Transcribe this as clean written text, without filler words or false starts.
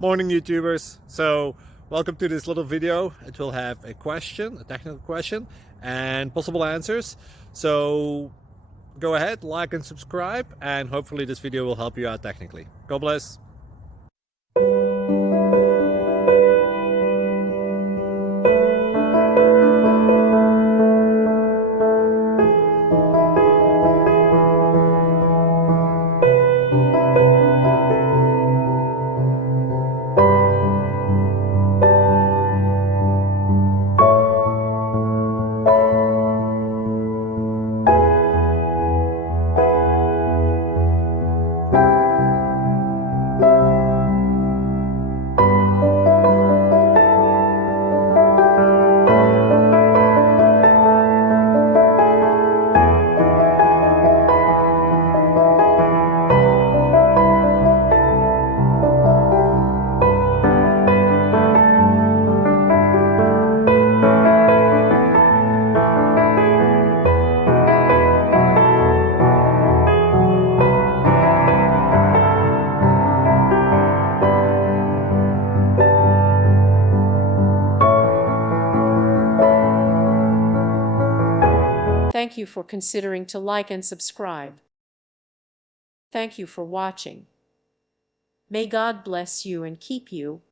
Morning YouTubers. So welcome to this little video. It will have a question, a technical question, and possible answers. So go ahead, like and subscribe, and hopefully this video will help you out technically. God bless. Thank you for considering to like and subscribe. Thank you for watching. May God bless you and keep you.